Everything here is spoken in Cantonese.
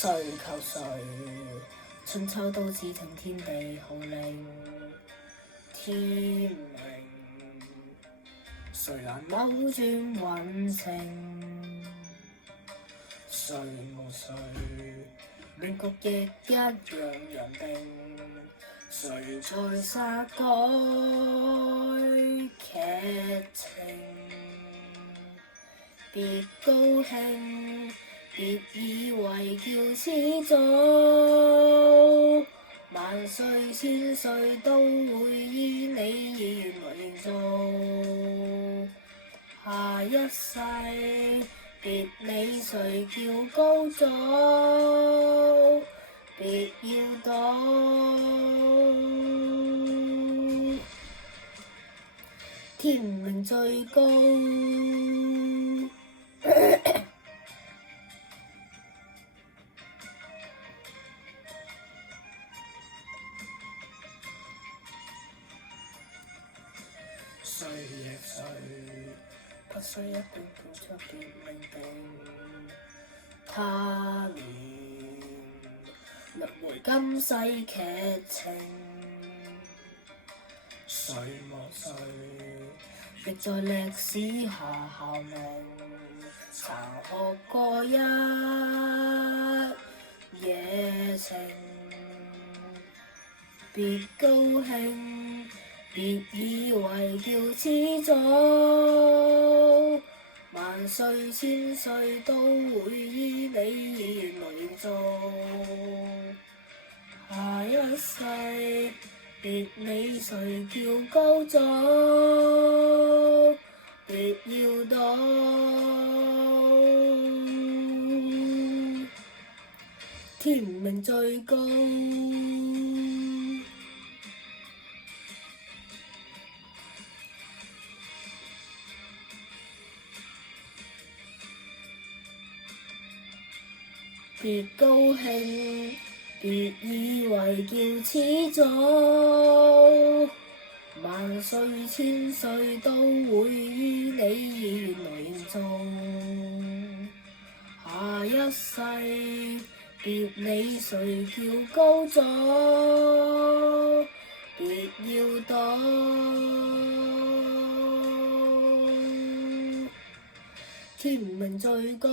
誰求誰？春秋都只聽天地號令，天明誰能扭轉運程？誰無誰？亂局亦一樣人定，誰在篡改劇情？別高興，別以為叫始祖，萬歲千歲都會依你願來做。下一世別理誰叫高祖，別要躲，天命最高。誰亦誰，不需一定付出別命定。他年輪迴今世劇情，誰無誰，亦在歷史下效命。曾學過一夜情，別高興，別以為叫始祖，萬歲千歲都會依你願來做。下一世別理誰叫高祖，別要躲，天命最高。別高興，別以為叫始祖，萬歲千歲都會依你願來做。下一世別理誰叫高祖，別要躲，天命最高。